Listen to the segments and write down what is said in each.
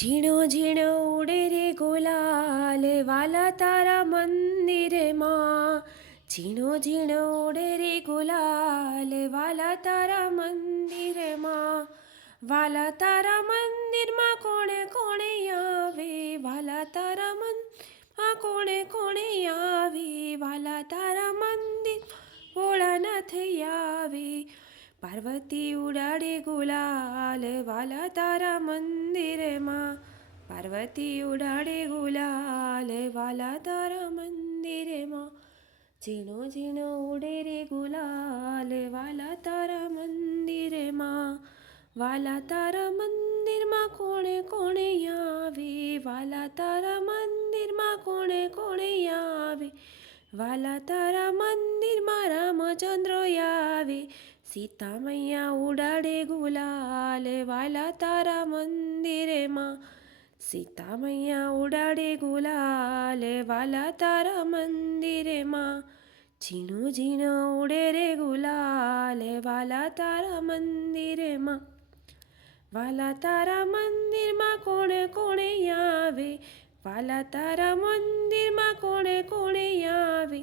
ઝીણો ઝીણો ઉડે રે ગુલાલ વાલા તારા મંદિરમાં. ઝીણો ઝીણો ઉડે રે ગુલાલ વાલા તારા મંદિરમાં. વાલા તારા મંદિરમાં કોણે કોણે આવે, વાલા તારા મંદિરમાં કોણે કોણે આવે, વાલા તારા મંદિર ભોળાનાથ આવે. પાર્વતી ઉડાડે ગુલાલ વાલા તારા મંદિરમાં. પાર્વતી ઉડાડે ગુલાલ વાલા તારા મંદિરમાં. ઝીણો ઝીણો ઉડે રે ગુલાલ વાલા તારા મંદિરમાં. વાલા તારા મંદિરમાં કોણે કોણે આવે, વાલા તારા મંદિરમાં કોણે કોણે આવે, વાલા તારા મંદિરમાં રામચંદ્ર આવે. સીતા મૈયા ઉડાડે ગુલાલ વાલા તારા મંદિરમાં. સીતા મૈયા ઉડાડે ગુલાલ વાલા તારા મંદિરમાં. ઝીણો ઝીણો ઉડે રે ગુલાલ વાલા તારા મંદિરમાં. વાલા તારા મંદિરમાં કોણે કોણે આવે, વાલા તારા મંદિરમાં કોણે કોણે આવે,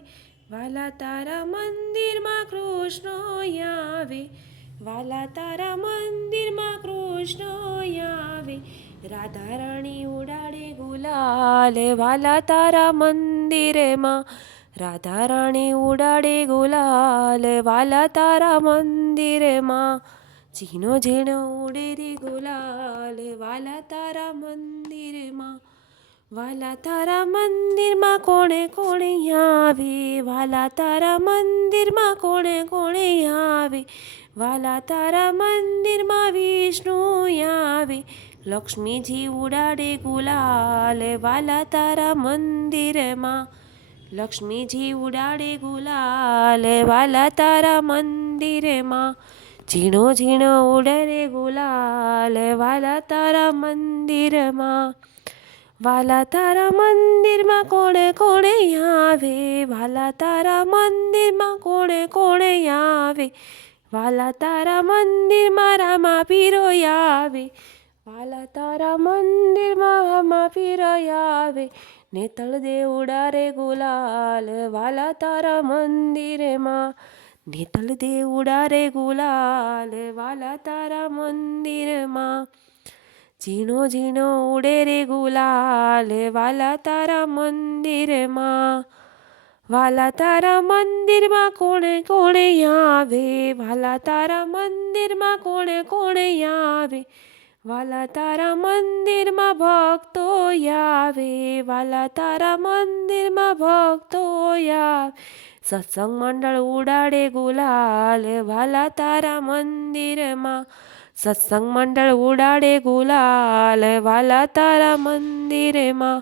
વાલા તારા મંદિરમાં કૃષ્ણ આવે, વાલા તારા મંદિરમાં કૃષ્ણ આવે. રાધા રાણી ઉડાડે ગુલાલ વાલા તારા મંદિરમાં. રાધા રાણી ઉડાડે ગુલાલ વાલા તારા મંદિરમાં. ઝીણો ઝીણો ઉડે રે ગુલાલ વાલા તારા મંદિરમાં. વાલા તારા મંદિરમાં કોણે કોણે આવે, વાલા તારા મંદિરમાં કોણે કોણે આવે, વાલા તારા મંદિરમાં વિષ્ણુ આવે. લક્ષ્મીજી ઉડાડે ગુલાલ વાલા તારા મંદિરમાં. લક્ષ્મીજી ઉડાડે ગુલાલ વાલા તારા મંદિરમાં. ઝીણો ઝીણો ઉડે રે ગુલાલ વાલા તારા મંદિરમાં. વાલા તારા મંદિરમાં કોણે કોણે આવે, વાલા તારા મંદિરમાં કોણે કોણે આવે, વાલા તારા મંદિરમાં રામા પીરો આવે, વાલા તારા મંદિરમાં રામા પીરો આવે. નેતળ દે ઉડાડે ગુલાલ વાલા તારા મંદિરમાં. નેતળ દે ઉડાડે ગુલાલ વાલા તારા મંદિરમાં. ઝીણો ઝીણો ઉડે રે ગુલાલ વાલા તારા મંદિરમાં. વાલા તારા મંદિરમાં કોણે કોણે આવે, વાલા તારા મંદિરમાં કોણે કોણે આવે, વાલા તારા મંદિરમાં ભક્તો આવે, વાલા તારા મંદિરમાં ભક્તો આવે. સત્સંગ મંડળ ઉડાડે ગુલાલ વાલા તારા મંદિરમાં. સત્સંગ મંડળ ઉડાડે ગુલાલ વાલા તારા મંદિરમાં.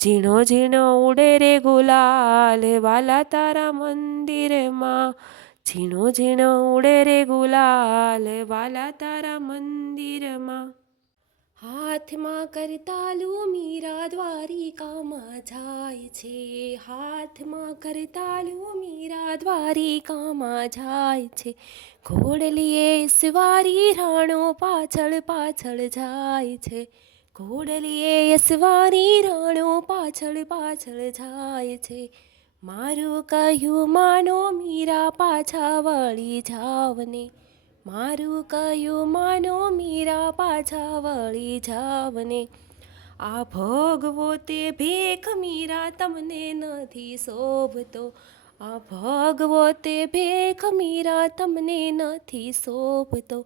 ઝીણો ઝીણો ઉડે રે ગુલાલ વાલા તારા મંદિરમાં. ઝીણો ઝીણો ઉડે રે ગુલાલ વાલા તારા મંદિરમાં. હાથમાં કરતાલું મીરા દ્વારિકામાં જાય છે, હાથમાં કરતાલું મીરા દ્વારિકામાં જાય છે. ઘોડલીએ સવારી રાણો પાછળ પાછળ જાય છે, ઘોડલીએ સવારી રાણો પાછળ પાછળ જાય છે. મારું કહ્યું માનો મીરા પાછા વળી જાવને, મારું કહ્યું માનો મીરા પાછા વળી જાવને. આ ભોગવો તે ભેખ મીરા તમને નથી શોભતો, આ ભોગવો તે ભેખ મીરા તમને નથી શોભતો.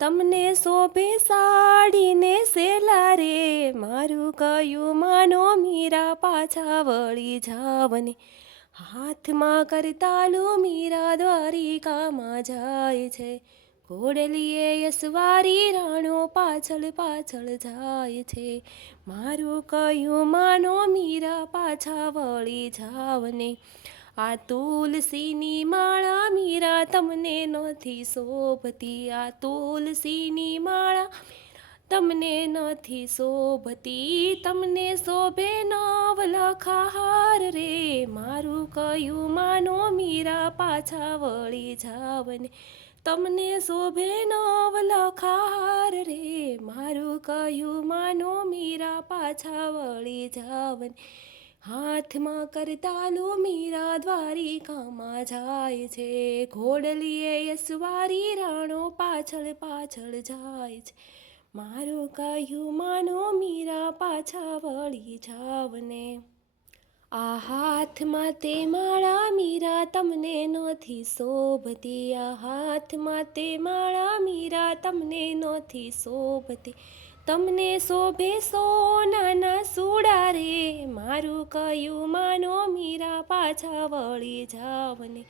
તમને શોભે સાડીને સેલા રે, મારું કહ્યું માનો મીરા પાછા વળી જાવને. હાથમાં કરતાલું મીરા દ્વારિકામાં જાય છે, ઘોડલીએ યસવારી રાણો પાછળ પાછળ જાય છે. મારું કહ્યું માનો મીરા પાછા વળી જાવને. આ તુલસીની માળા મીરા તમને નથી શોભતી, આ તુલસીની માળા તમને નથી શોભતી. તમને શોભે નવલખા હાર રે, મારું કહ્યું માનો મીરા પાછા વળી જાવને. તમને શોભે નવલખા હાર રે, મારું કહ્યું માનો મીરા મીરા પાછા વળી જાવને. હાથમાં કરતાલો મીરા દ્વારિકામાં જાય છે. ઘોડલીએ યસવારી રાણો પાછળ પાછળ જાય છે. મારું કહ્યું માનો મીરા પાછા વળી જાવને. આ હાથમાં તે માળા મીરા તમને નથી શોભતી. આ હાથમાં તે માળા મીરા તમને નથી શોભતી. તમને શોભે સોનાના સુડા રે. મારું કહ્યું માનો મીરા પાછા વળી જાવને.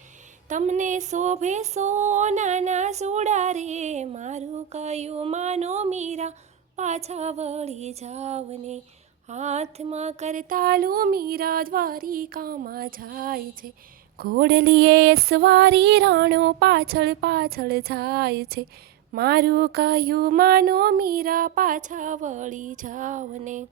તમને શોભે સોનાના સુડા રે. મારું કહ્યું માનો મીરા પાછા વળી જાવને. હાથમાં કરતાલું મીરા દ્વારિકામાં જાય છે. ઘોડલીએ સવારી રાણો પાછળ પાછળ જાય છે. મારું કહ્યું માનો મીરા પાછા વળી જાવને.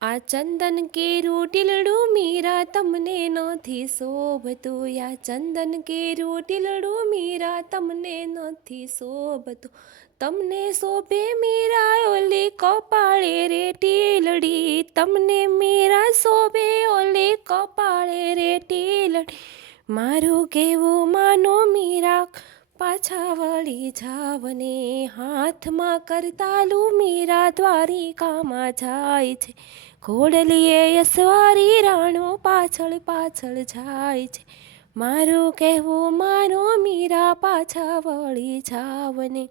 આ ચંદન કેરું ટીલડું મીરા તમને નથી શોભતું. આ ચંદન કેરું ટીલડું મીરા તમને નથી શોભતું. તમને શોભે મીરા ઓલી કપાળે રે ટીલડી. તમને મીરા શોભે ઓલી કપાળે રે ટીલડી. મારું કહેવું માનો મીરા પાછા વળી જાવને. હાથમાં કરતાલું મીરા દ્વારિકામાં જાય છે. ઘોડલીએ યસવારી રાણો પાછળ પાછળ જાય છે. મારું કહેવું માનો મીરા પાછા વળી જાવને.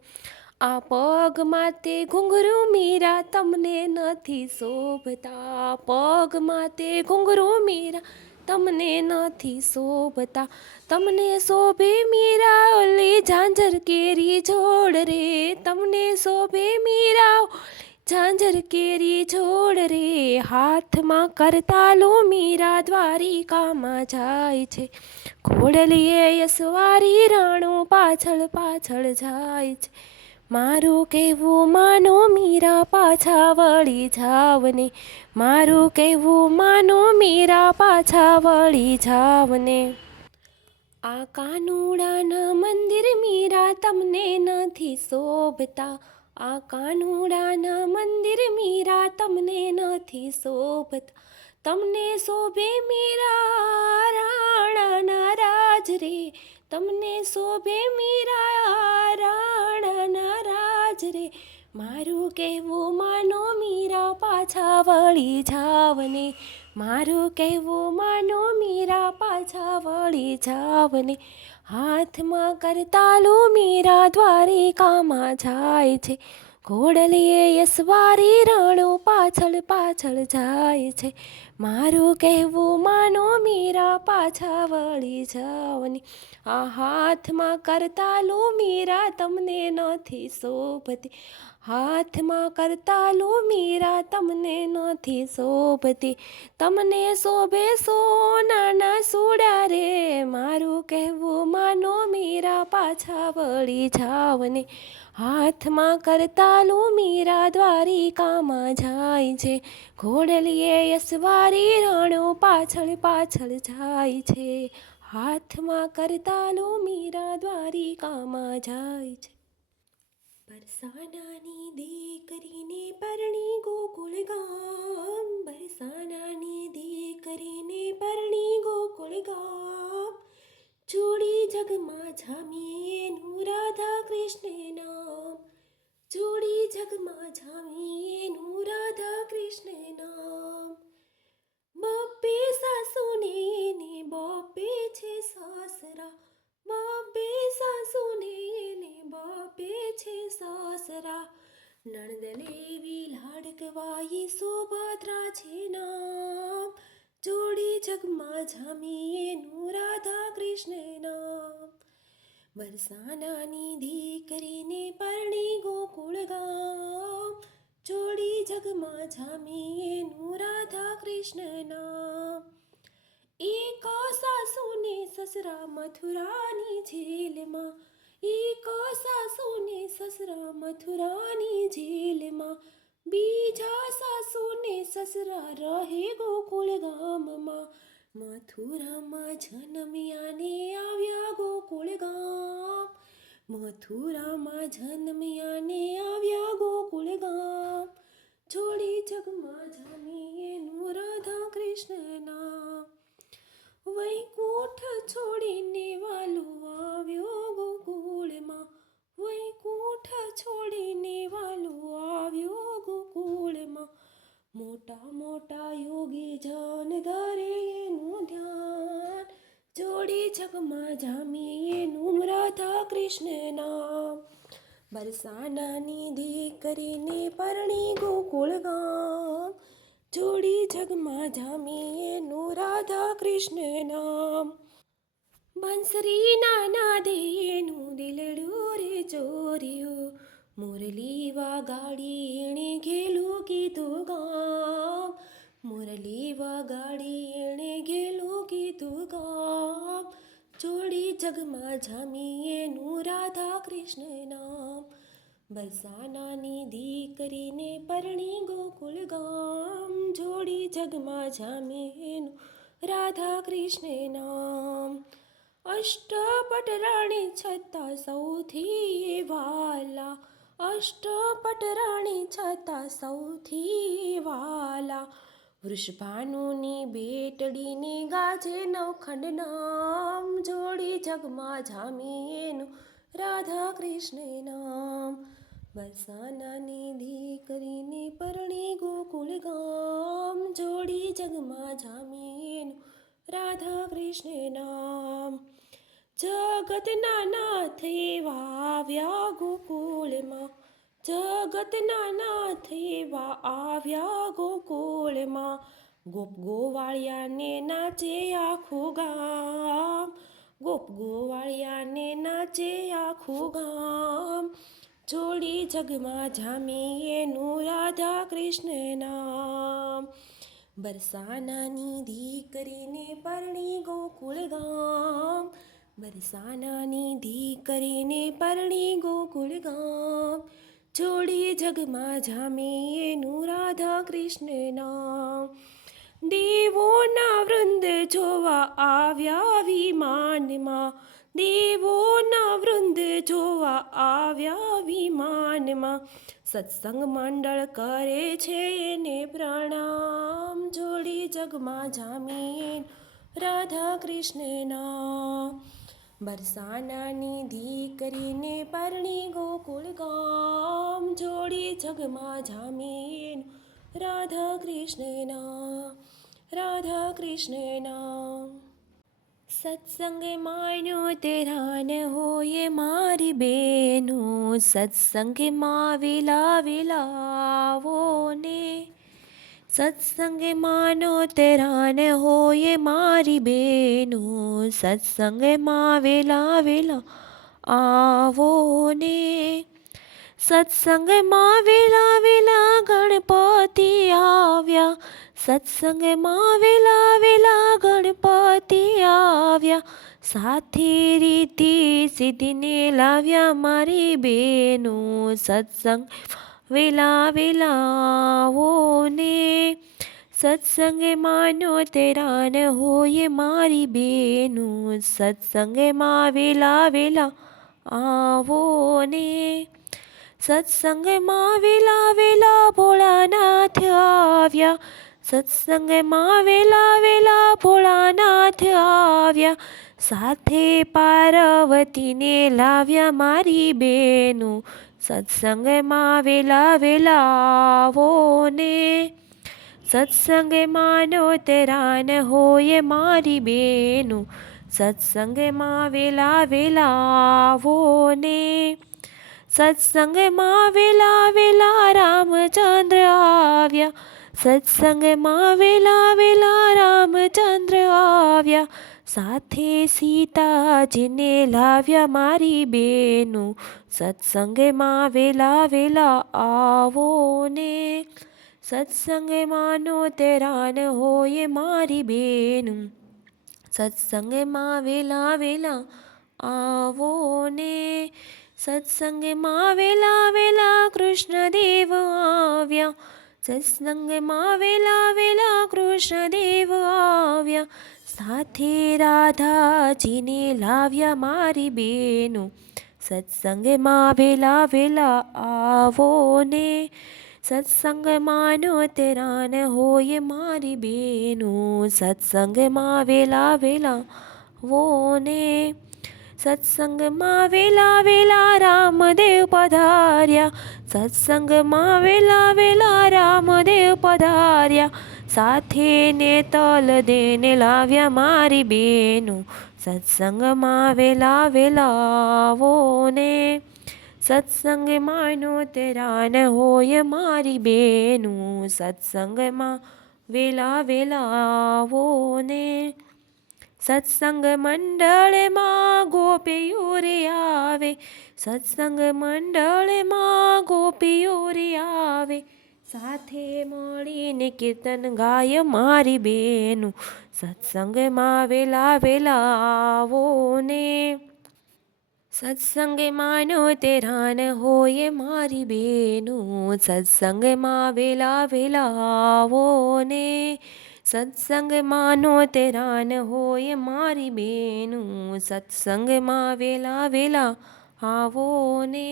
આ પગમાં તે ઘૂંઘરું મીરા તમને નથી શોભતા. પગમાં તે ઘૂંઘરું મીરા તમને નથી શોભતા. તમને શોભે મીરા ઓલી ઝાંઝર કેરી જોડ રે. તમને શોભે મીરા ઝાંઝર કેરી જોડ રે. હાથમાં કરતાલો મીરા દ્વારિકામાં જાય છે. ઘોડલીએ યસવારી રાણો પાછળ પાછળ જાય છે. મારું કહેવું માનો મીરા પાછા વળી જાવને. મારું કહેવું માનો મીરા પાછા વળી જાવને. આ કાનુડાના મંદિર મીરા તમને નથી શોભતા. આ કાનુડાના મંદિર મીરા તમને નથી શોભતા. તમને શોભે મીરા રાણાના રાજ રે. તમને શોભે મીરા રાણાના રાજ રે. મારું કહેવું માનો મીરા પાછા વળી જાવને. મારું કહેવું માનો મીરા પાછા વળી જાવને. હાથમાં કરતાલું મીરા દ્વારિકામાં જાય છે. ઘોડલીએ યસવારી રાણો પાછળ પાછળ જાય છે. મારું કહેવું માનો મીરા પાછા વળી જાવને. આ હાથમાં કરતાલું મીરા તમને નથી શોભતી. હાથમાં કરતાલું મીરા તમને નથી શોભતી. તમને શોભે સોનાના સુડા રે. મારું કહેવું માનો મીરા પાછા વળી જાવને. હાથમાં કરતાલું મીરા દ્વારિકામાં જાય છે. ઘોડલીએ યસવારી રાણો પાછળ પાછળ જાય છે. હાથમાં કરતાલું મીરા દ્વારિકામાં જાય છે. બરસાનાની દીકરીને પરણી ગોકુળ ગામ. બરસાનાની દીકરીને પરણી ગોકુળ ગામ. જોડી જગમાં જામીએ નું રાધા કૃષ્ણ નામ. જોડી જગમાં જામીએ નું રાધા કૃષ્ણ નામ. બપ્પે સાસુને ને બપ્પે છે સાસરા. બપ્પે સાસુને ને બપ્પે છે સાસરા. નણંદ લેવી લાડકવાઈ સુભદ્રા છે નામ. જોડી જગમાં જામીએ નું રાધા કૃષ્ણ નામ. બરસાનાની દીકરીને પરણી ગોકુળ ગામ. જોડી જગમાં જામીએ નું રાધા કૃષ્ણ નામ. એક સાસુને સસરા મથુરાની જેલમાં. એક સાસુને સસરા મથુરાની જેલમાં. બીજા સાસુને સસરા રહે ગોકુળ ગામમાં. મથુરામાં જન્મ્યાને આવ્યા ગોકુળ ગામ. મથુરામાં જન્મ્યાને આવ્યા ગોકુળ ગામ. જોડી જગમાં જામી એનું રાધા કૃષ્ણ નામ. બરસાનાની દીકરીને પરણી ગોકુળ ગામ, જોડી જગમાં જામી એનું રાધા કૃષ્ણ નામ. બંસરીના નાદે એનું દિલડું રે ચોર્યું, મુરલી વગાડી એણે ઘેલું કીધું ગામ. મુરલી વગાડી એણે ઘેલું કીધું ગામ, જોડી જગમાં જામી એનું રાધા કૃષ્ણ નામ. બરસાનાની દીકરીને પરણી ગોકુળ ગામ, જોડી જગમાં જામી એનું રાધા કૃષ્ણ નામ. અષ્ટપટ રાણી છતાં સૌથી વાલા, અષ્ટપટ રાણી છતાં સૌથી વાલા, વૃષભાનુની બેટડીને ગાજે નવખંડ નામ, જોડી જગમાં જામી એનું રાધા કૃષ્ણ નામ. બરસાનાની દીકરીને પરણી ગોકુળ ગામ, જોડી જગમાં જામી એનું રાધા કૃષ્ણ નામ. જગતના નાથ એવા આવ્યા ગોકુળમાં, જગતના નાથ એવા આવ્યા ગોકુળમાં, ગોપ ગોવાળિયાને નાચે આખું ગામ, ગોપ ગોવાળિયાને નાચે આખું ગામ, જોડી જગમાં જામી એનું રાધા કૃષ્ણ નામ. બરસાનાની દીકરીને પરણી ગોકુળ ગામ, બરસાનાની દીકરીને પરણી ગોકુળ ગામ, જોડી જગમાં જામી એનું રાધા કૃષ્ણ નામ. દેવોના વૃંદ જોવા આવ્યા વિમાનમાં, દેવોના વૃંદ જોવા આવ્યા વિમાનમાં, સત્સંગ મંડળ કરે છે એને પ્રણામ, જોડી જગમાં જામી રાધા કૃષ્ણ નામ. બરસાનાની દીકરીને પરણી ગોકુળ ગામ, જોડી જગમાં જામી રાધા કૃષ્ણ નામ, રાધા કૃષ્ણ નામ. સત્સંગ માન્યો તેરા ન હોય મારી બેનો, સત્સંગમાં વેલા વેલાવો ને, સત્સંગ માનો તેરા ન હોય મારી બેનો, સત્સંગમાં વેલા વેલા આવો ને. સત્સંગમાં વેલા વેલા ગણપતિ આવ્યા, સત્સંગમાં વેલા વેલા ગણપતિ આવ્યા, સાથે રીતિ સિદ્ધિને લાવ્યા મારી બેનો, સત્સંગ વેલા વેલા આવો ને. સત્સંગમાં નો તેરા ન હોય મારી બેનો, સત્સંગમાં વેલા વેલા આવો ને. સત્સંગમાં વેલા વેલા ભોળાનાથ આવ્યા, સત્સંગમાં વેલા વેલા ભોળાનાથ આવ્યા, સાથે પાર્વતીને લાવ્યા મારી બેનો, સત્સંગમાં વેલા વેલા આવો ને. સત્સંગમાં નો તેરા ન હોય મારી બેનો, સત્સંગમાં વેલા વેલા આવો ને. સત્સંગમાં વેલા વેલા રામચંદ્ર આવ્યા, સત્સંગમાં વેલા વેલા રામચંદ્ર આવ્યા, સાથે સીતાજીને લાવ્યા મારી બેનો, સત્સંગમાં વેલા વેલા આવો ને. સત્સંગમાં નો તેરા ન હોય મારી બેનો, સત્સંગમાં વેલા વેલા આવો ને. સત્સંગમાં વેલા વેલા કૃષ્ણદેવ આવ્યા, સત્સંગમાં વેલા વેલા કૃષ્ણદેવ આવ્યા, સાથે રાધાજીને લાવ્યા મારી બેનો, સત્સંગમાં વેલા વેલા આવો ને. સત્સંગમાં નો તેરા ન હોય મારી બેનો, સત્સંગમાં વેલા વેલા આવો ને. સત્સંગમાં વેલા વેલા રામદેવ પધાર્યા, સત્સંગમાં વેલા વેલા રામદેવ પધાર્યા, સાથે ને તલ દેને લાવ્યા મારી બેનો, સત્સંગમાં વેલા વેલા આવો ને. સત્સંગમાં નો તેરાન હોય મારી બેનું, સત્સંગમાં વેલા વેલા આવો ને. સત્સંગ મંડળમાં ગોપીઓ રે આવે, સત્સંગ મંડળમાં ગોપીઓ રે આવે, સાથે મળીને કીર્તન ગાય મારી બેનું, સત્સંગમાં વેલા વેલા આવો ને. સત્સંગમાં નો તેરાન હોય મારી બેનું, સત્સંગમાં વેલા વેલા આવો ને. સત્સંગમાં નો તેરાન હોય મારી બેનું, સત્સંગમાં વેલા વેલા આવો ને.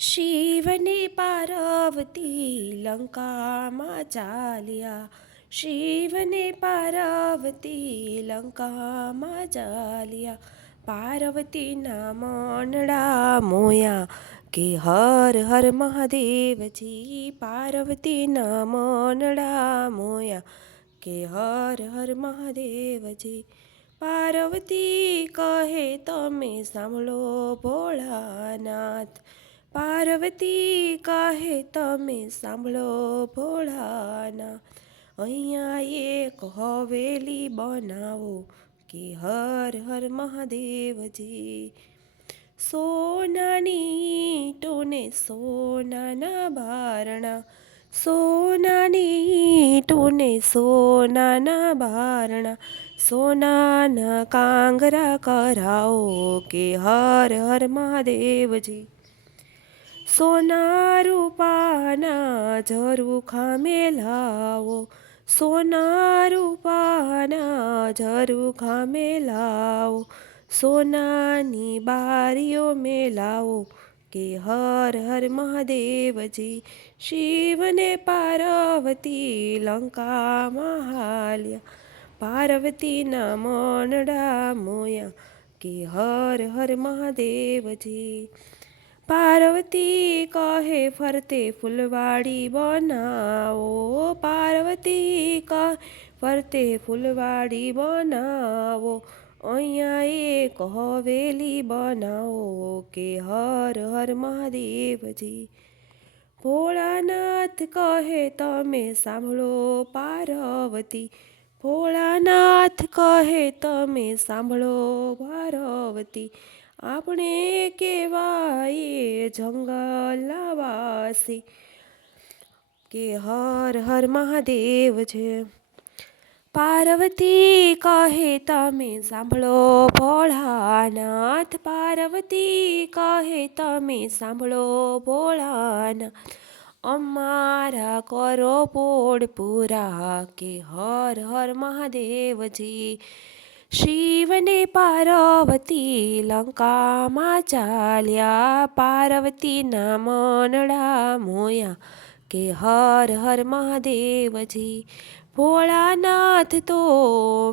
શિવને પાર્વતી લંકામાં ચાલ્યા, શિવને પાર્વતી લંકામાં ચાલ્યા, પાર્વતીના મનડા મોયા કે હર હર મહાદેવજી, પાર્વતીના મનડા મોયા કે હર હર મહાદેવજી. પાર્વતી કહે તમે સાંભળો ભોળાનાથ, પાર્વતી કહે તમે સાંભળો ભોળાનાથ, અહીંયા એક હવેલી બનાવો કે હર હર મહાદેવજી. સોનાની ઈંટોને સોનાના બારણા, સોનાની ઈંટોને સોનાના બારણા, સોનાના કાંગરા કરાવો કે હર હર મહાદેવજી. સોના રૂપાના ઝરૂખા મેલાવો, સોના રૂપાના ઝરૂખા મેલાવો, સોનાની બારીઓ મેલાવો કે હર હર મહાદેવજી. શિવને પાર્વતી લંકામાં હાલ્યા, પાર્વતીના મનડા મોયા કે હર હર મહાદેવજી. પાર્વતી કહે ફરતે ફૂલવાડી બનાવો, પાર્વતી કહે ફરતે ફૂલવાડી બનાવો, અહીંયા એક હવેલી બનાવો કે હર હર મહાદેવજી. ભોળાનાથ કહે તમે સાંભળો પાર્વતી, ભોળાનાથ કહે તમે સાંભળો પાર્વતી, આપણે કેવાય જંગલના વાસી કે હર હર મહાદેવ છે. પાર્વતી કહે તમે સાંભળો ભોળાનાથ, પાર્વતી કહે તમે સાંભળો ભોળાનાથ, અમારા કરો પોડ પૂરા કે હર હર મહાદેવજી. શિવને પાર્વતી લંકામાં ચાલ્યા, પાર્વતીના મનડા મોયા કે હર હર મહાદેવજી. ભોળાનાથ તો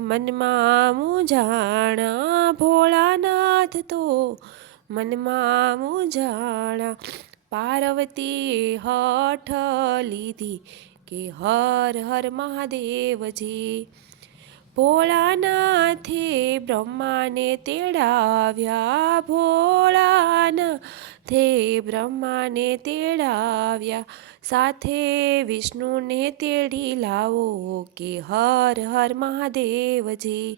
મનમાં મૂંઝાણા, ભોળાનાથ તો મનમાં મૂંઝાણા, પાર્વતીએ હઠ લીધી કે હર હર મહાદેવજી. ભોળાનાથે બ્રહ્માને તેડાવ્યા, ભોળાનાથે બ્રહ્માને તેડાવ્યા, સાથે વિષ્ણુને તેડી લાવો કે હર હર મહાદેવજી.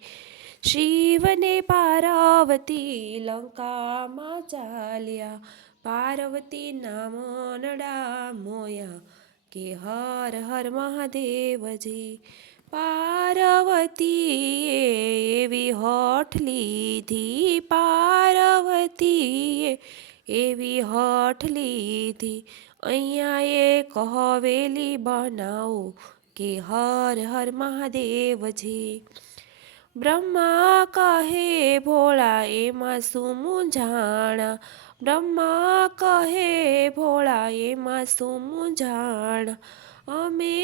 શિવને પાર્વતી લંકામાં ચાલ્યા, પાર્વતીના મનડા મોયા કે હર હર મહાદેવજી. પાર્વતીએ એવી હઠ લીધી, પાર્વતીએ એવી હઠ લીધી, અહીંયા એક હવેલી બનાવો કે હર હર મહાદેવજી. બ્રહ્મા કહે ભોળા એમાં શું મૂંઝાણા, બ્રહ્મા કહે ભોળા એમાં શું મૂંઝાણા, અમે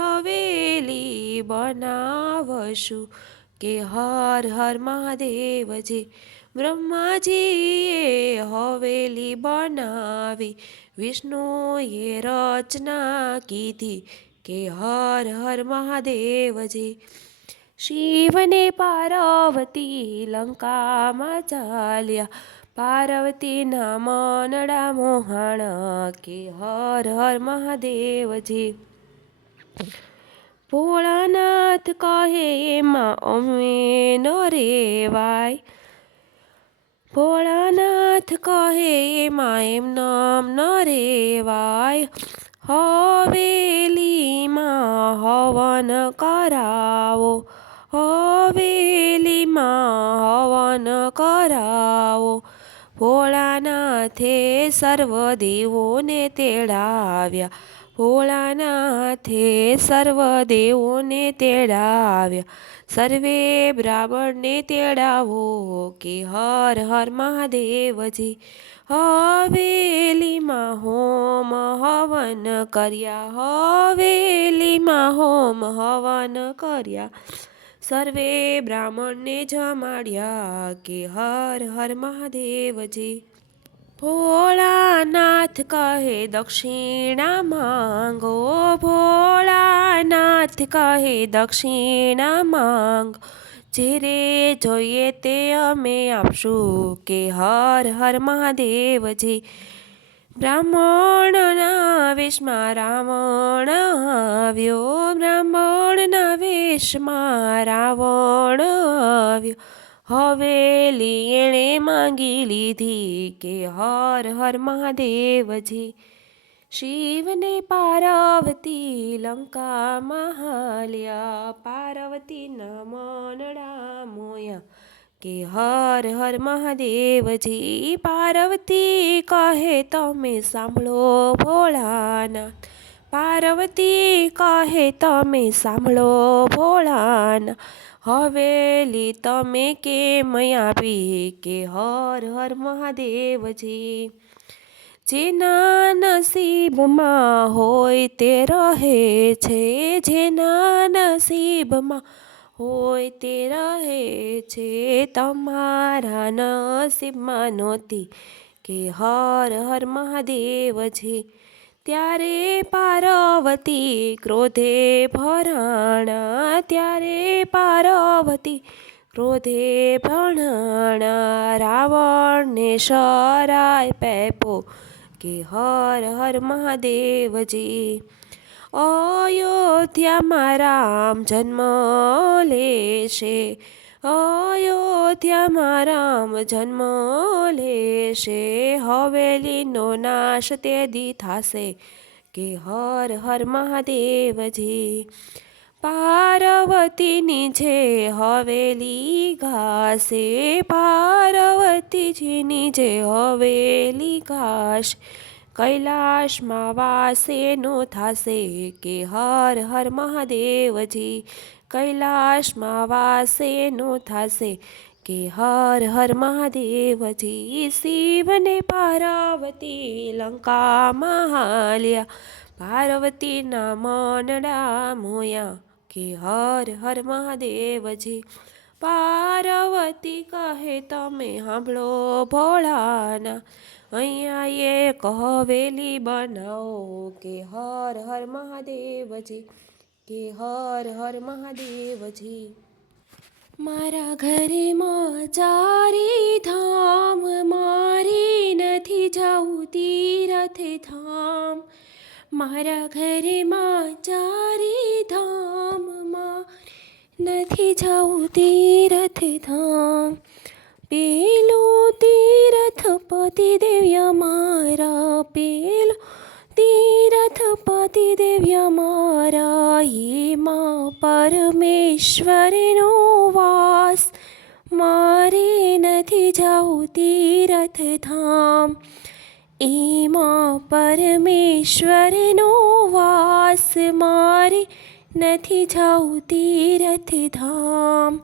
હવેલી બનાવશું કે હર હર મહાદેવજી. બ્રહ્માજીએ હવેલી બનાવી, વિષ્ણુએ રચના કીધી કે હર હર મહાદેવજી. શિવને પાર્વતી લંકામાં ચાલ્યા, પાર્વતીના મનડા મોહાણા, કે હર હર મહાદેવજી. ભોળાનાથ કહે એમાં અમે ન રેવાય, ભોળાનાથ કહે એમાં એમ નામ ન રેવાય. હવેલીમાં હવન કરાવો, હવેલીમાં હવન કરાવો. ભોળાનાથે સર્વ દેવોને તેડાવ્યા, ભોળાનાથે સર્વ દેવોને તેડાવ્યા. સર્વે બ્રાહ્મણને તેડાવો, કે હર હર મહાદેવજી. હવેલીમાં હોમ હવન કર્યા, હવેલીમાં હોમ હવન કર્યા. સર્વે બ્રાહ્મણને જમાડ્યા, કે હર હર મહાદેવજી. ભોળાનાથ કહે દક્ષિણા માંગો, ભોળાનાથ કહે દક્ષિણા માંગો. જે રે જોઈએ તે અમે આપશું, કે હર હર મહાદેવજી. બ્રાહ્મણના વેશમાં રાવણ આવ્યો, બ્રાહ્મણના વેશમાં રાવણ આવ્યો. હવેલી એણે માંગી લીધી, કે હર હર મહાદેવજી. શિવને પાર્વતી લંકામાં હાલ્યા, પાર્વતીના મનડા મોયા, કે હર હર મહાદેવજી. પાર્વતી કહે તમે સાંભળો ભોળાનાથ, પાર્વતી કહે તમે સાંભળો ભોળાનાથ. હવેલી તમે કેમ આપી, કે હર હર મહાદેવજી. જેના નસીબમાં હોય તે રહે છે, જેના નસીબમાં હોય તે રહે છે. તમારા નસીબમાં નહોતી, કે હર હર મહાદેવજી. ત્યારે પાર્વતી ક્રોધે ભરાણા, ત્યારે પાર્વતી ક્રોધે ભરાણા. રાવણને શરાય પેપો, કે હર હર મહાદેવજી. અયોધ્યામાં રામ જન્મ લેશે, અયોધ્યામાં રામ જન્મ લેશે. હવેલીનો નાશ તે દી થાશે, કે હર હર મહાદેવજી. પાર્વતીની જે હવેલી ઘાસે, પાર્વતીજીની જે હવેલી ઘાસ. કૈલાશમાં વાસેનો થાશે, કે હર હર મહાદેવજી. કૈલાશમાં વાસેનો થાશે, કે હર હર મહાદેવજી. શિવને પાર્વતી લંકામાં હાલ્યા, પાર્વતીના મનડા મોયા, કે હર હર મહાદેવજી. પાર્વતી કહે તમે સાંભળો ભોળાના, અહીંયા એક હવેલી બનાવો, કે હર હર મહાદેવજી, કે હર હર મહાદેવજી. મારા ઘરમાં ચારી ધામ, મારી નથી જાવું તીરથ ધામ. મારા ઘરમાં ચારી ધામ, નથી જાવું તીરથ ધામ. પેલું તીરથ પતિ દેવ્ય મારા, પેલું તીરથ પતિ દેવ્ય મારા. એમાં પરમેશ્વરનો વાસ, મારે નથી જાવું તીરથ ધામ. એમાં પરમેશ્વરનો વાસ, મારે નથી જાવું તીરથ ધામ.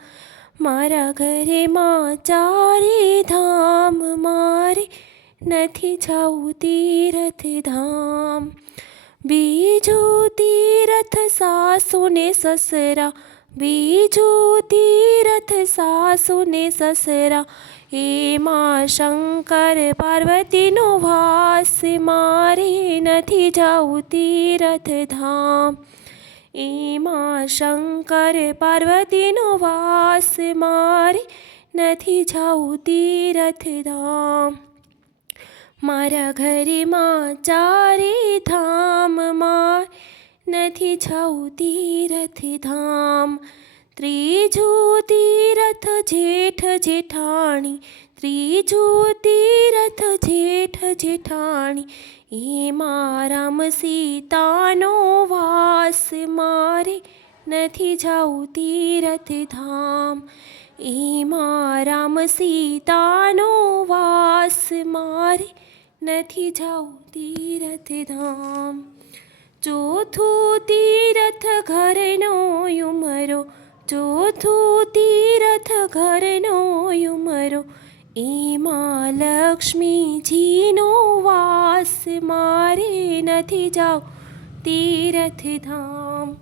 મારા ઘરેમાં ચારે ધામ, મારે નથી જાવું તીરથ ધામ. બીજું તીરથ સાસુને સસરા, બીજું તીરથ સાસુને સસરા. એમાં શંકર પાર્વતીનો વાસ, મારે નથી જાવું તીરથ ધામ. એમાં શંકર પાર્વતીનો વાસ, મારે નથી જાવું તીરથધામ. મારા ઘરેમાં ચારે ધામ, મારે નથી જાવું તીરથધામ. ત્રીજું તીરથ જેઠ જેઠાણી, ત્રીજું તીરથ જેઠ જેઠાણી, એમાં રામ સીતાનો વાસ, મારે નથી જાવું તીરથધામ. એમાં રામ સીતાનો વાસ, મારે નથી જાવું તીરથધામ. ચોથું તીરથ ઘરનો ઉમરો, ચોથું તીરથ ઘરનો ઉમરો, એમાં લક્ષ્મીજીનો વાસ, મારે નથી જાવું તીરથધામ.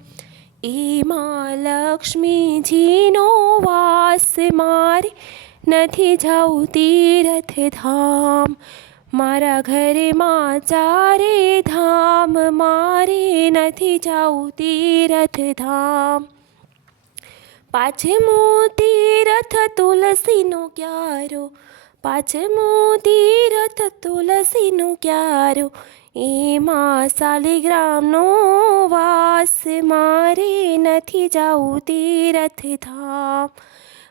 એમાં લક્ષ્મીજીનો વાસ, મારે નથી જાવું તીરથધામ. મારા ઘરેમાં ચારે ધામ, મારે નથી જાવું તીરથધામ. પાંચમો તીરથ તુલસીનો ક્યારો, પાંચમો તીરથ તુલસીનો ક્યારો, એમાં શાલિગ્રામનો વાસ, મારે નથી જાવું તીરથધામ.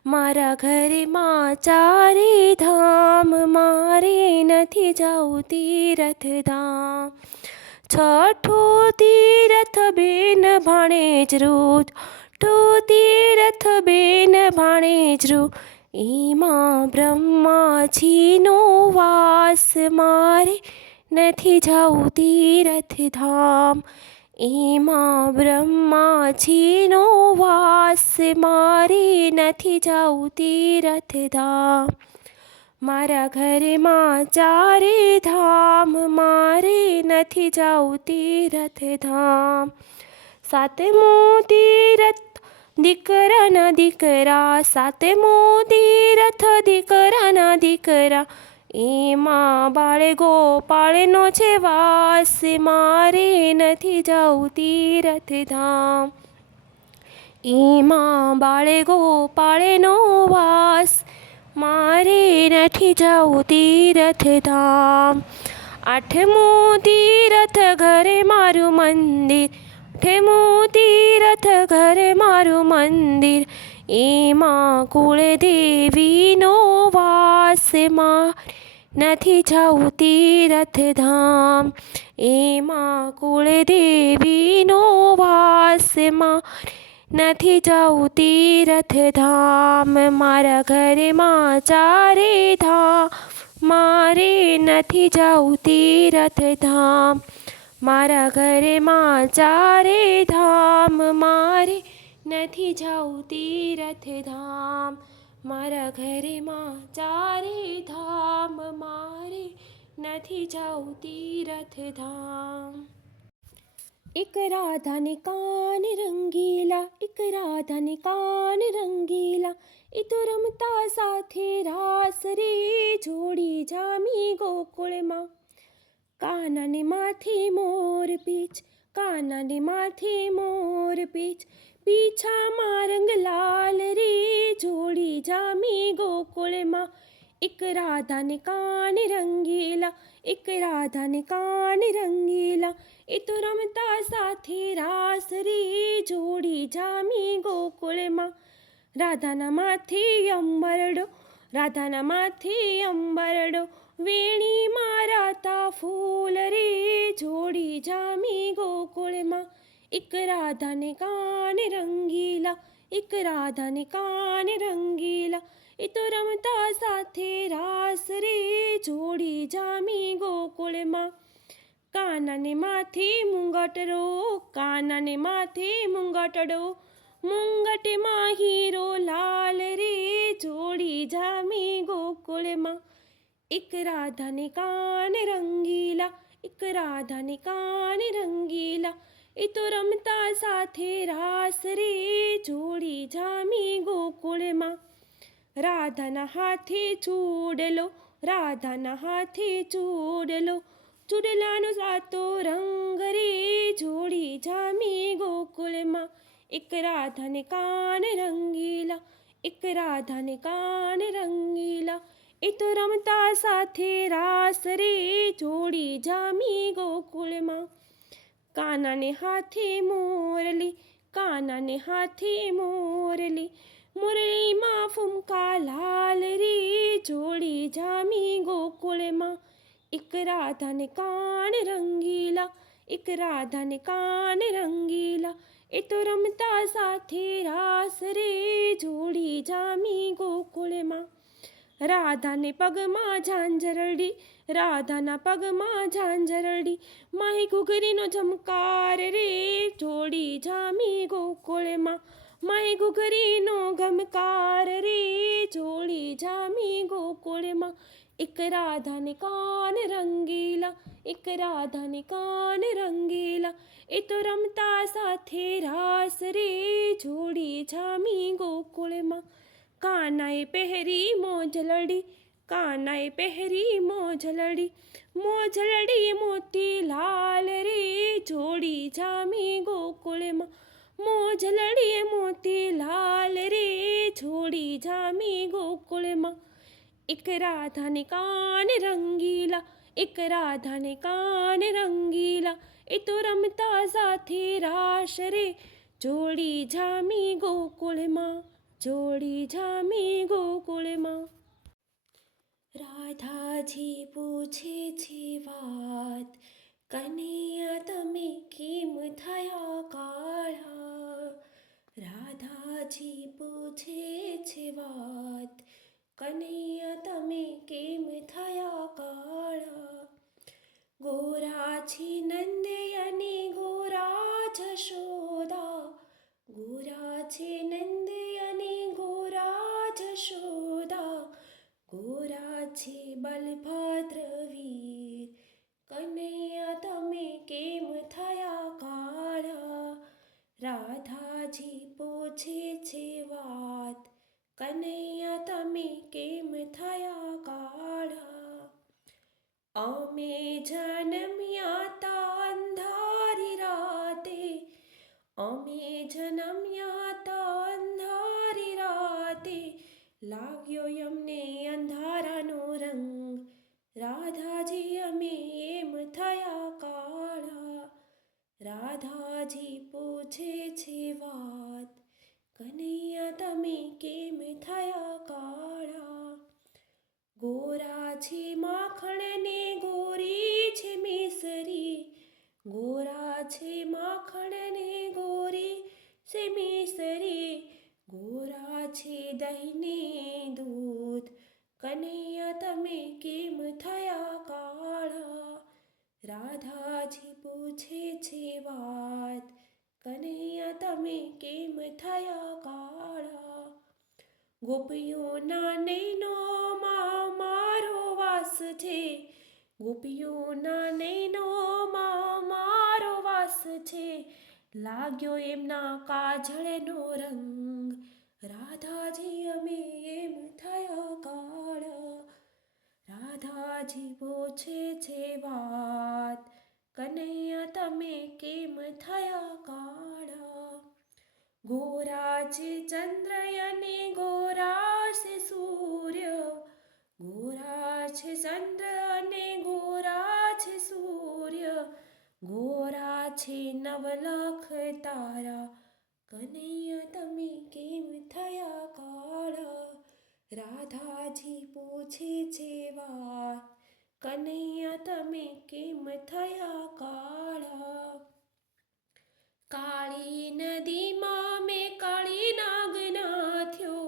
મારા ઘરેમાં ચારે ધામ, મારે નથી જાવું તીરથધામ. છઠ્ઠું તીરથ બેન ભાણેજરું, છઠ્ઠું તીરથ બેન ભાણેજરું, એમાં બ્રહ્માજીનો વાસ, મારે નથી જાવું તીરથધામ. એમાં બ્રહ્માજીનો વાસ, મારે નથી જાવું તીરથધામ. મારા ઘરેમાં ચારે ધામ, મારે નથી જાવું તીરથધામ. સાતમો તીરથ દીકરાના દીકરા, સાતમો તીરથ દીકરાના દીકરા, એમાં બાળ ગોપાળનો છે વાસ, મારે નથી જાવું તીરથધામ. એમાં બાળ ગોપાળનો વાસ, મારે નથી જાવું તીરથધામ. આઠમો તીરથ ઘરે મારું મંદિર, આઠમો તીરથ ઘરે મારું મંદિર, એમાં કુળદેવીનો વાસ, મારે નથી જાવું તીરથધામ. એમાં કુળદેવીનો વાસ, મારે નથી જાવું તીરથધામ. મારા ઘરેમાં ચારે ધામ, મારે નથી જાવું તીરથધામ. મારા ઘરેમાં ચારે ધામ, મારે નથી જાવું તીરથધામ. મારા ઘરેમાં ચારે ધામ, મારે નથી જાવું તીરથધામ. એક રાધાને કાન રંગીલા, એક રાધાને કાન રંગીલા, એ તો રમતા સાથે રાસ રે, જોડી જામી ગોકુળમાં. કાનાને માથે મોર પીછ, કાનાને માથે મોર પીછ, પીછામાં રંગ લાલ રે, જોડી જામી ગોકુળમાં. એક રાધાને કાન રંગીલા, એક રાધાને કાન રંગીલા, એ તો રમતા સાથે રાસ રે, જોડી જામી ગોકુળમાં. રાધાના માથે અંબરડો, રાધાના માથે અંબરડો, વેણીમાં રાતા ફૂલ રે, જોડી જામી ગોકુળમાં. એક રાધાને કાન રંગીલા, એક રાધાને કાન રંગીલા, એ તો રમતા સાથે રાસ રે, જોડી જામી ગોકુળમાં. કાનાને માથે મુંગટડો, કાનાને માથે મુંગટડો, મુંગટમાં હીરો લાલ રે, જોડી જામી ગોકુળમાં. એક રાધાને કાન રંગીલા, એક રાધાને કાન રંગીલા, એ તો રમતા સાથે રાસ રે, જોડી જામી ગોકુળમાં. રાધાના હાથે ચૂડલો, રાધાના હાથે ચૂડલો, ચૂડલાનો સાતો રંગ રે, જોડી જામી ગોકુળમાં. એક રાધાને કાન રંગીલા, એક રાધાને કાન રંગીલા. એ તો રમતા સાથે રાસ રે, જોડી જામી ગોકુળમાં. કાનાને હાથે મોરલી, કાનાને હાથે મોરલી. મુરલીમાં ફૂમકા લાલ રે, જોડી જામી ગોકુળમાં. એક રાધાને કાન રંગીલા, એક રાધાને કાન રંગીલા. એ તો રમતા સાથે રાસ રે, જોડી જામી ગોકુળમાં. રાધાને પગમાં ઝાંઝરડી, રાધાના પગમાં ઝાંઝરડી. માહી ઘૂઘરીનો ઝમકાર રે, જોડી જામી ગોકુળમાં. માહી ઘૂઘરીનો ગમકાર રે, જોડી જામી ગોકુળમાં. એક રાધાને કાન રંગીલા, એક રાધાને કાન રંગીલા. એ તો રમતા સાથે રાસ રે, જોડી જામી ગોકુળમાં. કાનાએ પહેરી મોજલડી, કાનાએ પહેરી મોજલડી. મોજલડી મોતી લાલ રે, જોડી જામી ગોકુળમાં. મોજલડી મોતી લાલ રે, જોડી જામી ગોકુળમાં. એક રાધાને કાન રંગીલા, એક રાધાને કાન રંગીલા. એ તો રમતા સાથે રાસ રે, જોડી જામી ગોકુળમાં, જોડી જામી ગોકુળમાં. રાધાજી પૂછે છે વાત, કનૈયા તમે કેમ થયા કાળા. રાધાજી પૂછે છે વાત, કનૈયા તમે કેમ થયા કાળા. ગોરા છે નંદ અને ગોરા જશોદા, ગોરા છે નંદ અને ગોરા જશોદા. ગોરા છે બલભદ્ર વીર, કનૈયા તમે કેમ થયા કાળા. રાધાજી પૂછે છે વાત, કનૈયા તમે કેમ થયા કાળા. અમે જન્મ્યા તા અંધારી રાતે, અમે જન્મ્યા તા અંધારી રાતે. લાગ્યો અમને અંધારાનો રંગ, રાધાજી અમે એમ થયા કાળા. રાધાજી પૂછે છે વાત, કનૈયા તમે કેમ થયા કાળા. ગોરા છે માખણ ને ગોરી છે મિસરી, ગોરા છે માખણ ને ગોરી છે મિસરી. ગોરા છે દહીં ને દૂધ, કનૈયા તમે કેમ થયા કાળા. રાધાજી પૂછે છે વાત, કનૈયા તમે કેમ થયા કાળા. ગોપીઓના નૈનોમાં મારો વાસ છે, ગોપીઓના નૈનોમાં મારો વાસ છે. લાગ્યો એમના કાજળનો રંગ, રાધાજી અમે એમ થયા કાળા. રાધાજી પૂછે છે વાત, કનૈયા તમે કેમ થયા કાળા. ગોરા છે ચંદ્ર અને ગોરા છે સૂર્ય, ગોરા છે ચંદ્ર અને ગોરા છે સૂર્ય. ગોરા છે નવલખ તારા, કનૈયા તમે કેમ થયા કાળા. રાધાજી પૂછે છે વાત, કનૈયા તમે કેમ થયા કાળા. કાળી નદીમાં મેં કાળી નાગ નાથ્યો,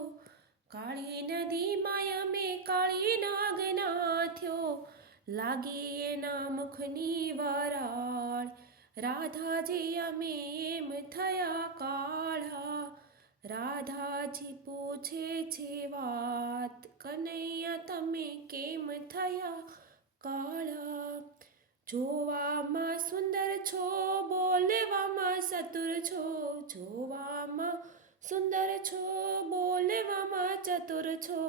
કાળી નદીમાં અમે કાળી નાગ નાથ્યો. લાગી એના મુખની વરાળ, રાધાજી અમે એમ થયા કાળા. રાધાજી પૂછે છે વાત, કનૈયા તમે કેમ થયા કાળા. જોવામાં સુંદર છો, બોલવામાં ચતુર છો, જોવામાં સુંદર છો, બોલવામાં ચતુર છો.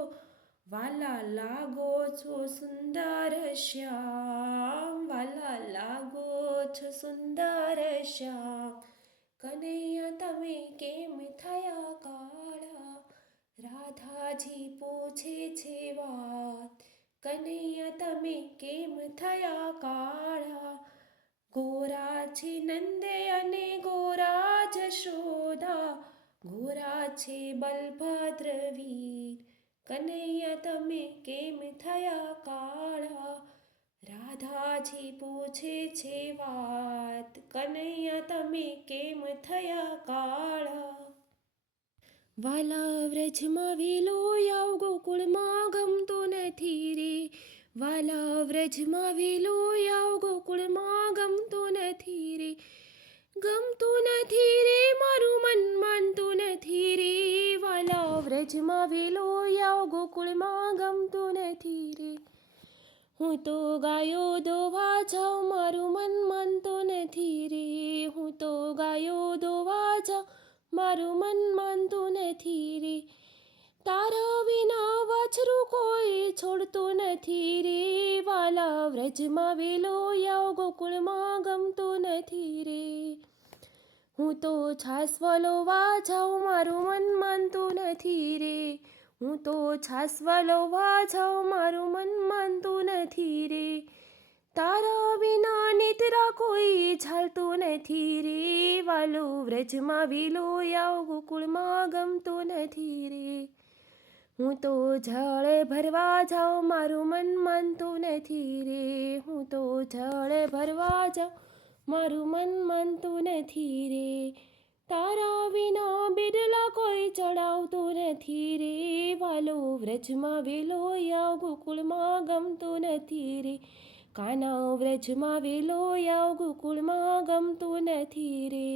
વાલા લાગો છો સુંદર શ્યામ, વાલા લાગો છો સુંદર શ્યામ. કનૈયા તમે કેમ થયા કાળા, રાધાજી પૂછે છે વાત. કનૈયા તમે કેમ થયા કાળા, ગોરા છે નંદે અને ગોરા જશોદા, ગોરા છે બલભદ્ર વીર. કનૈયા તમે કેમ થયા કાળા, રાધાજી પૂછે છે વાત. કનૈયા તમે કેમ થયા કાળા. વાલા વ્રજમાં વેલો આવ ગોકુળમાં ગમતો નથી રે, વાલા વ્રજમાં વેલો આવ ગોકુળમાં ગમતો નથી રે, ગમતું નથી રે મારું મન માનતું નથી રે, વાલા વ્રજમાં વેલો આવ ગોકુળમાં ગમતું નથી રે. હું તો ગાયો દોવા જાઉં મારું મન માનતું નથી રે, હું તો ગાયો દોવા જાઉં મારું મન માનતું નથી રે, તારા વિના વાછરું કોઈ છોડતું નથી રે, વાલા વ્રજમાં વેલો આવ ગોકુળમાં ગમતું નથી રે. હું તો છાસ વલોવા જાઉં મારું મન માનતું નથી રે, હું તો છાસ વલોવા જાઉં મારું મન માનતું નથી રે, તારા વિના નિદ્રા કોઈ ઝાલતું નથી રે, વાલો વ્રજમાં વેલો આવ ગોકુળમાં ગમતું નથી રે. હું તો જળ ભરવા જાઉં મારું મન માનતું નથી રે, હું તો જળ ભરવા જાઉં મારું મન માનતું નથી રે, તારા વિના બિરલા કોઈ ચડાવતું નથી રે, વાલો વ્રજમાં વેલો આવ ગોકુળમાં ગમતું નથી રે, કાના વ્રજમાં વેલો આવ ગોકુળમાં ગમતું નથી રે.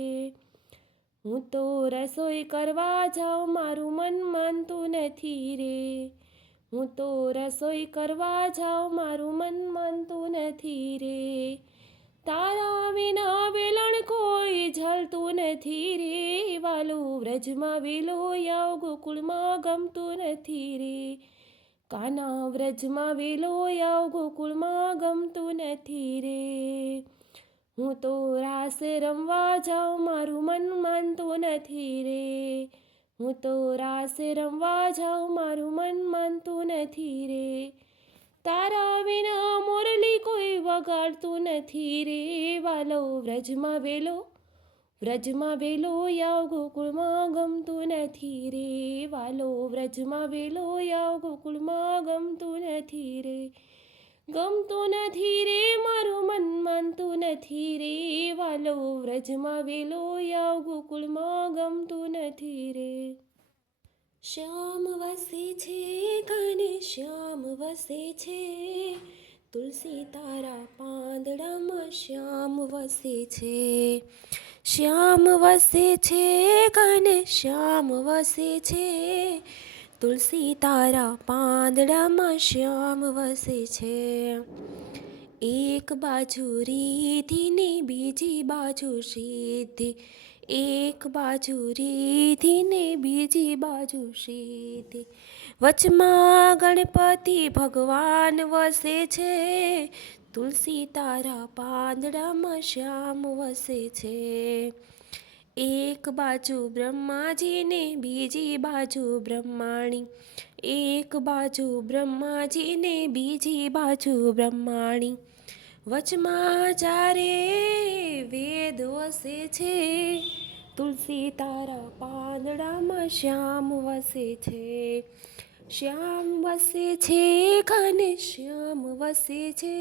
હું તો રસોઈ કરવા જાઉં મારું મન માનતું નથી રે, હું તો રસોઈ કરવા જાઉં મારું મન માનતું નથી રે, તારા વિના વેલણ કોઈ ઝાલતું નથી રે, વાલો વ્રજમાં વેલો આવ ગોકુળમાં ગમતું નથી રે, કાના વ્રજમાં વેલો આવ ગોકુળમાં ગમતું નથી રે. હું તો રાસ રમવા જાઉં મારું મન માનતું નથી રે, હું તો રાસ રમવા જાઉં મારું મન માનતું નથી રે, તારા વિના મુરલી કોઈ વગાડતું નથી રે, વાલો વ્રજમાં વેલો આવ ગોકુળમાં ગમતું નથી રે, વાલો વ્રજમાં વેલો આવ ગોકુળમાં ગમતું નથી રે, ગમતું નથી રે મારું મન માનતું નથી રે, વાલો વ્રજમાં વેલો આવ ગોકુળમાં ગમતું નથી રે. શ્યામ વસે છે ઘને શ્યામ વસે છે, તુલસી તારા પાંદડામાં શ્યામ વસે છે, શ્યામ વસે છે ઘને શ્યામ વસે છે, તુલસી તારા પાંદડામાં શ્યામ વસે છે. એક બાજુ રીધિ ને બીજી બાજુ સિદ્ધિ, એક બાજુ રીધિ ને બીજી બાજુ સિદ્ધિ, વચમાં ગણપતિ ભગવાન વસે છે, તુલસી તારા પાંદડામાં શ્યામ વસે છે. એક બાજુ બ્રહ્માજી ને બીજી બાજુ બ્રહ્માણી, એક બાજુ બ્રહ્માજી ને બીજી બાજુ બ્રહ્માણી, વચમાં ચારે વેદ વસે છે, તુલસી તારા પાંદડામાં શ્યામ વસે છે, શ્યામ વસે છે ઘને શ્યામ વસે છે,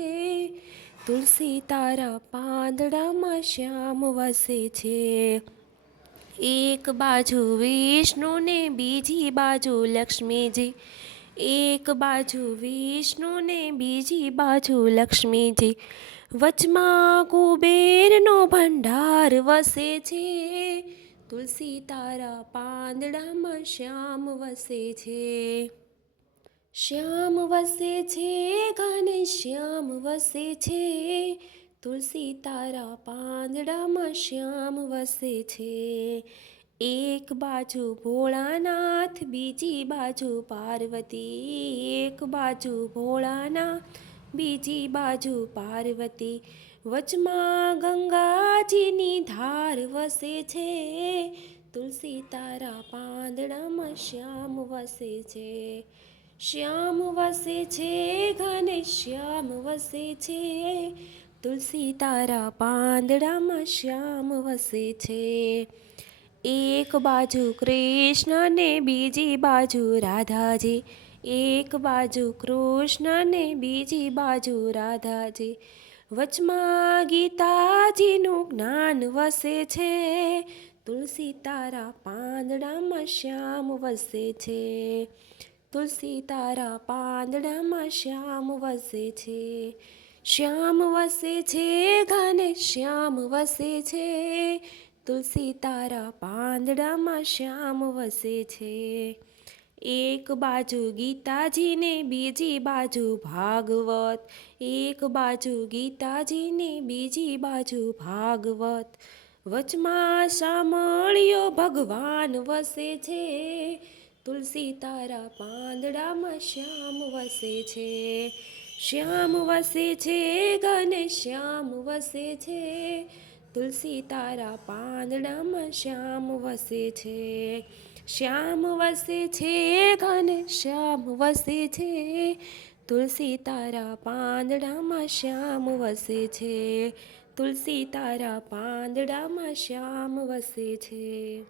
તુલસી તારા પાંદડામાં શ્યામ વસે છે. એક બાજુ વિષ્ણુ ને બીજી બાજુ લક્ષ્મીજી, એક બાજુ વિષ્ણુ ને બીજી બાજુ લક્ષ્મીજી, વચમાં કુબેરનો ભંડાર વસે છે, તુલસી તારા પાંદડામાં શ્યામ વસે છે. શ્યામ વસે છે ઘને શ્યામ વસે છે, તુલસી તારા પાંદડામાં શ્યામ વસે છે. એક બાજુ ભોળાનાથ બીજી બાજુ પાર્વતી, એક બાજુ ભોળાનાથ બીજી બાજુ પાર્વતી, વચમાં ગંગાજીની ધાર વસે છે, તુલસી તારા પાંદડામાં શ્યામ વસે છે. શ્યામ વસે છે, ઘનશ્યામ વસે છે, તુલસી તારા પાંદડામાં શ્યામ વસે છે. એક બાજુ કૃષ્ણ ને બીજી બાજુ રાધાજી, એક બાજુ કૃષ્ણ ને બીજી બાજુ રાધાજી, વચમાં ગીતાજીનું જ્ઞાન વસે છે, તુલસી તારા પાંદડામાં શ્યામ વસે છે. તુલસી તારા પાંદડામાં શ્યામ વસે છે. શ્યામ વસે છે, ઘનશ્યામ વસે છે, તુલસી તારા પાંદડામાં શ્યામ વસે છે. એક બાજુ ગીતાજી ને બીજી બાજુ ભાગવત, એક બાજુ ગીતાજી ને બીજી બાજુ ભાગવત, વચમાં સામળિયો ભગવાન વસે છે, તુલસી તારા પાંદડામાં શ્યામ વસે છે. શ્યામ વસે છે, ઘનશ્યામ વસે છે, તુલસી તારા પાંદડામાં શ્યામ વસે છે. શ્યામ વસે છે, ઘનશ્યામ વસે છે, તુલસી તારા પાંદડામાં શ્યામ વસે છે. તુલસી તારા પાંદડામાં શ્યામ વસે છે.